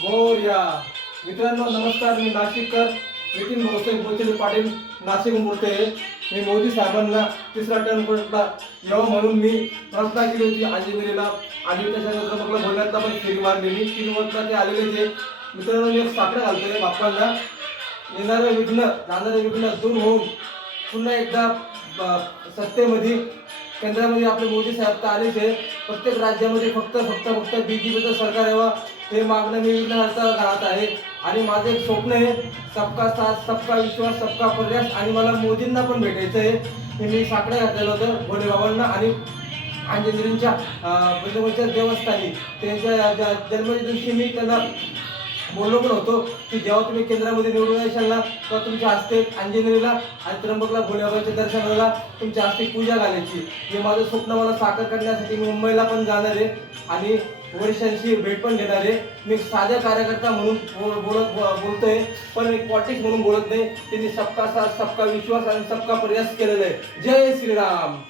मोरया. मित्रांनो नमस्कार. मी नाशिककर नितीन भाऊसाहेब बोचले पाटील नाशिकहून बोलतोय. मी मोदी साहेबांना तिसरा टर्न कोर्टला यावं म्हणून मी रचना केली होती अंजनेरीला आणि त्याच्यानंतर मग बोलण्यात पण फेरी मारलेली 3 वर्षाला ते आलेले ते. मित्रांनो एक साकडं घालतोय बाप्पांना. येणारे विघ्न जाणारे विघ्न दूर होऊन पुन्हा एकदा सत्तेमध्ये केंद्रामध्ये आपले मोदी साहेब तर आलेच आहे. प्रत्येक राज्यामध्ये फक्त बीजेपीचं सरकार यावं हे मागणं मी विघ्नहर्ता घालत आहे. आणि माझं एक स्वप्न आहे सबका साथ सबका विश्वास सबका प्रयास. आणि मला मोदींना पण भेटायचं आहे. हे मी साकडं घातलेलं होतं भोलेबाबांना आणि अंजनेरीच्या बजरंगबलीच्या देवस्थानी त्यांच्या जन्माच्या दिवशी मी त्यांना बोललो पण होतो की जेव्हा तुम्ही केंद्रामध्ये निवडून येशाल ना तेव्हा तुमच्या हस्ते अंजनेरीला आणि त्र्यंबकला भोलेबाबाच्या दर्शनाला तुमच्या हस्ते पूजा घालायची. हे माझं स्वप्न मला साकार करण्यासाठी मी मुंबईला पण जाणार आहे आणि वरिष्ठांशी भेट पण घेणार आहे. मी साध्या कार्यकर्ता म्हणून बोलतोय पण एक पॉलिटिक्स म्हणून बोलत नाही. त्यांनी सबका साथ सबका विश्वास आणि सबका प्रयास केलेला आहे. जय श्रीराम.